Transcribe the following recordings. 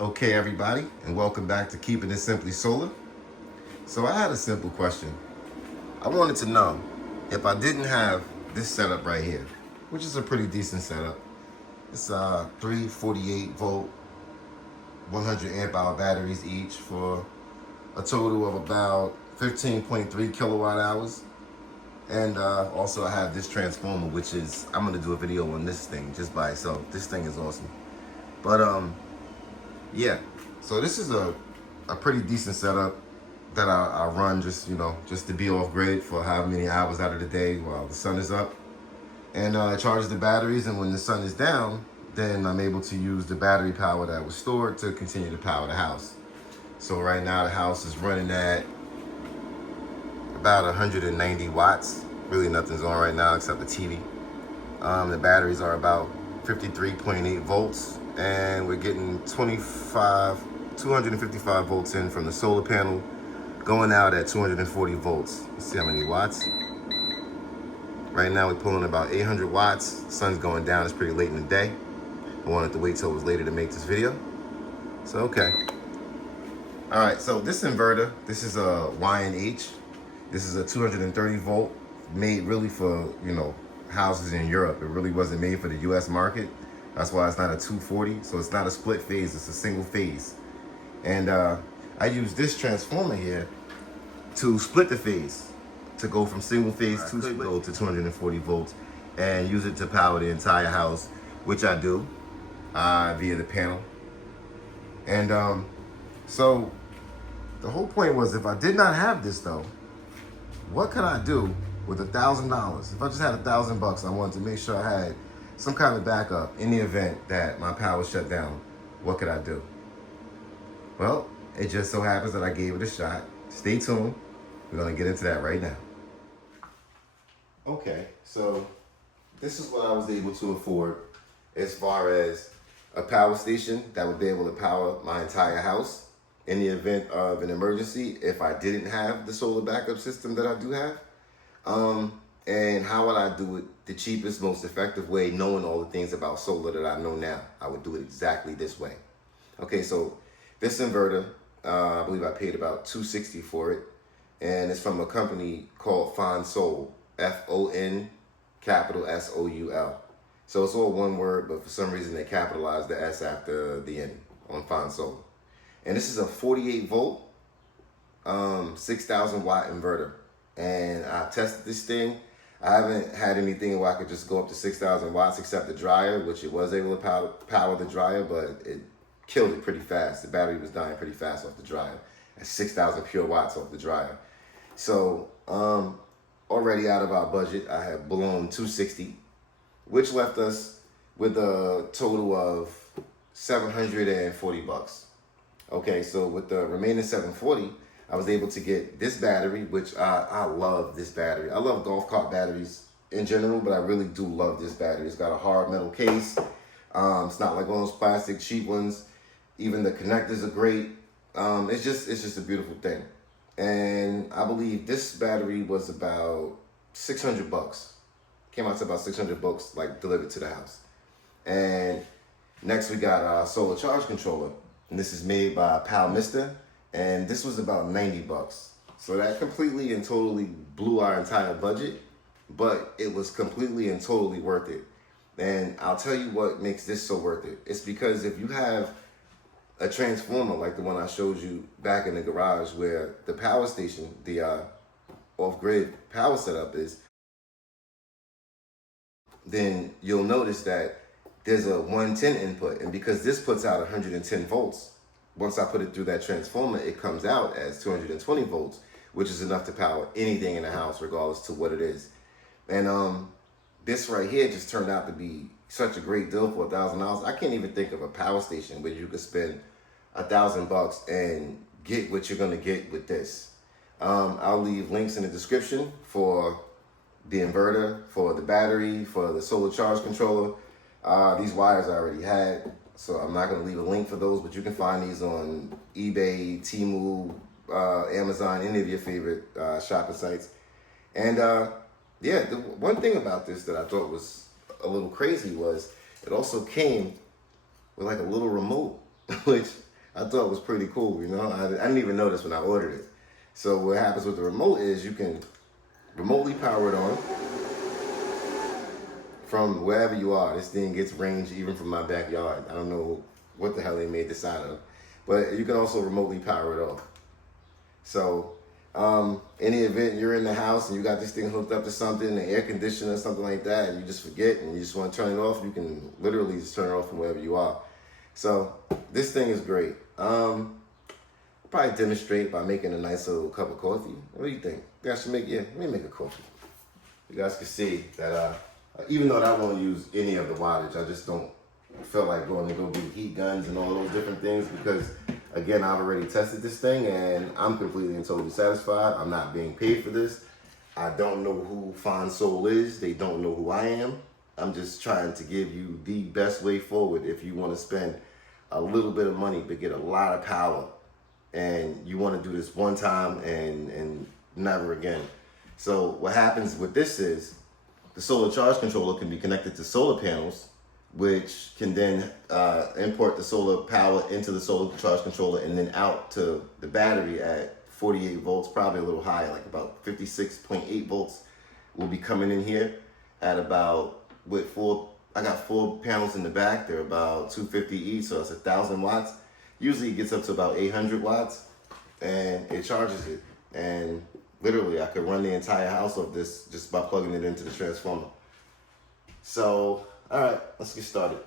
Okay, everybody, and welcome back to Keeping It Simply Solar. So I had a simple question. I wanted to know if I didn't have this setup right here, which is a pretty decent setup. It's 348 volt, 100 amp hour batteries each for a total of about 15.3 kilowatt hours. And also I have this transformer, which is, I'm gonna do a video on this thing just by itself. This thing is awesome. But yeah, so this is a pretty decent setup that I run just, just to be off grid for how many hours out of the day while the sun is up. And I charge the batteries, and when the sun is down, then I'm able to use the battery power that was stored to continue to power the house. So right now the house is running at about 190 watts. Really nothing's on right now except the TV. The batteries are about 53.8 volts, and we're getting 255 volts in from the solar panel, going out at 240 volts. Let's see how many watts. Right now we're pulling about 800 watts. Sun's going down, it's pretty late in the day. I wanted to wait till it was later to make this video. So, okay. All right, so this inverter, this is a Y&H. This is a 230 volt, made really for, houses in Europe. It really wasn't made for the US market. That's why it's not a 240. So it's not a split phase, it's a single phase. And I use this transformer here to split the phase, to go from single phase to 240 volts, and use it to power the entire house, which I do via the panel. And so the whole point was, if I did not have this though, what could I do with $1,000? If I just had $1,000, I wanted to make sure I had some kind of backup in the event that my power shut down. What could I do? Well, it just so happens that I gave it a shot. Stay tuned. We're gonna get into that right now. Okay, so this is what I was able to afford as far as a power station that would be able to power my entire house in the event of an emergency if I didn't have the solar backup system that I do have. And how would I do it the cheapest, most effective way, knowing all the things about solar that I know now? I would do it exactly this way. Okay, so this inverter, I believe I paid about $260 for it, and it's from a company called FonSoul, F-O-N capital S-O-U-L. So it's all one word, but for some reason they capitalized the S after the N on FonSoul. And this is a 48 volt, 6,000 watt inverter. And I tested this thing. I haven't had anything where I could just go up to 6,000 watts except the dryer, which it was able to power the dryer, but it killed it pretty fast. The battery was dying pretty fast off the dryer at 6,000 pure watts off the dryer. So already out of our budget, I have blown $260, which left us with a total of $740. Okay, so with the remaining $740, I was able to get this battery, which I love this battery. I love golf cart batteries in general, but I really do love this battery. It's got a hard metal case. It's not like one of those plastic cheap ones. Even the connectors are great. It's just a beautiful thing. And I believe this battery was about $600. Came out to about $600, like delivered to the house. And next we got a solar charge controller. And this is made by Palmista. And this was about $90. So that completely and totally blew our entire budget, but it was completely and totally worth it. And I'll tell you what makes this so worth it. It's because if you have a transformer like the one I showed you back in the garage where the power station, the off-grid power setup is, then you'll notice that there's a 110 input. And because this puts out 110 volts, once I put it through that transformer, it comes out as 220 volts, which is enough to power anything in the house, regardless to what it is. And this right here just turned out to be such a great deal for $1,000. I can't even think of a power station where you could spend $1,000 and get what you're gonna get with this. I'll leave links in the description for the inverter, for the battery, for the solar charge controller. These wires I already had, so I'm not going to leave a link for those, but you can find these on eBay, Temu, Amazon, any of your favorite shopping sites. And yeah, the one thing about this that I thought was a little crazy was it also came with like a little remote, which I thought it was pretty cool, you know. I didn't even notice when I ordered it. So what happens with the remote is you can remotely power it on from wherever you are. This thing gets range even from my backyard. I don't know what the hell they made this out of, but you can also remotely power it off. So in the event you're in the house and you got this thing hooked up to something, the air conditioner or something like that, and you just forget and you just want to turn it off, you can literally just turn it off from wherever you are. So this thing is great. I'll probably demonstrate by making a nice little cup of coffee. What do you think? You guys should make, let me make a coffee. You guys can see that even though I won't use any of the wattage, I just don't feel like going to go do heat guns and all those different things because, again, I've already tested this thing and I'm completely and totally satisfied. I'm not being paid for this. I don't know who Fond Soul is. They don't know who I am. I'm just trying to give you the best way forward if you want to spend a little bit of money but get a lot of power and you want to do this one time and never again. So what happens with this is the solar charge controller can be connected to solar panels, which can then import the solar power into the solar charge controller and then out to the battery at 48 volts, probably a little higher, like about 56.8 volts will be coming in here at about, I got 4 panels in the back. They're about 250 each, so it's 1,000 watts. Usually it gets up to about 800 watts and it charges it. And literally I could run the entire house off this just by plugging it into the transformer. So, all right, let's get started.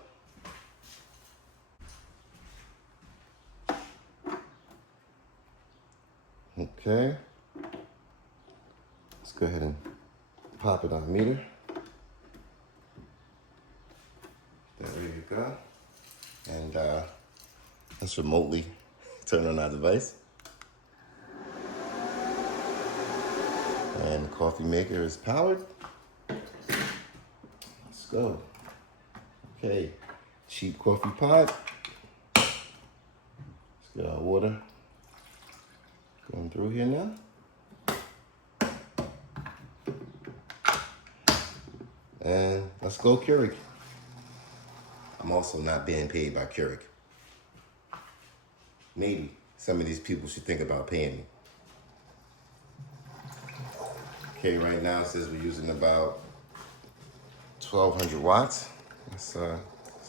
Okay. Let's go ahead and pop it on meter. There you go. And let's remotely turn on our device. And the coffee maker is powered. Let's go. Okay, cheap coffee pot. Let's get our water going through here now. And let's go Keurig. I'm also not being paid by Keurig. Maybe some of these people should think about paying me. Okay, right now it says we're using about 1,200 watts. Let's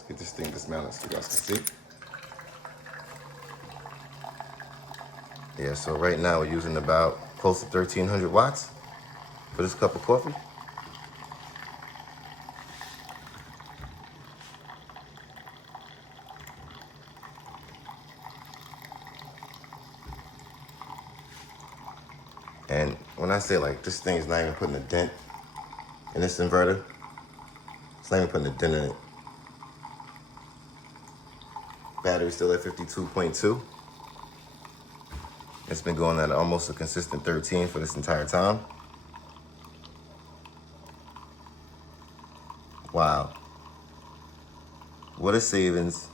get this thing dismounted so you guys can see. Yeah, so right now we're using about close to 1,300 watts for this cup of coffee. And when I say like this thing is not even putting a dent in this inverter, it's not even putting a dent in it. Battery's still at 52.2. It's been going at almost a consistent 13 for this entire time. Wow. What a savings.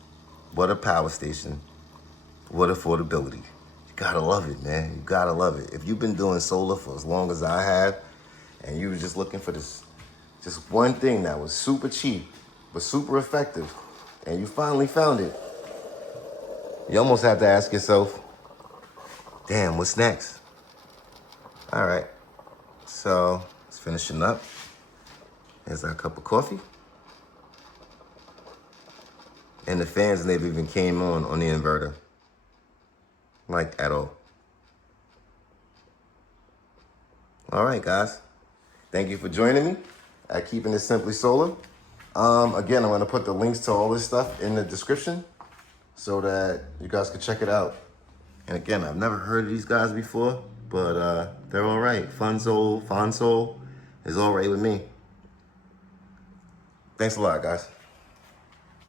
What a power station. What affordability. You gotta love it, man. You gotta love it. If you've been doing solar for as long as I have, and you were just looking for this, just one thing that was super cheap, but super effective, and you finally found it, you almost have to ask yourself, damn, what's next? All right, so it's finishing up. Here's our cup of coffee. And the fans never even came on the inverter. Like at all. All right, guys. Thank you for joining me at Keeping It Simply Solar. Again, I'm gonna put the links to all this stuff in the description so that you guys can check it out. And again, I've never heard of these guys before, but they're all right. Fond Soul is all right with me. Thanks a lot, guys.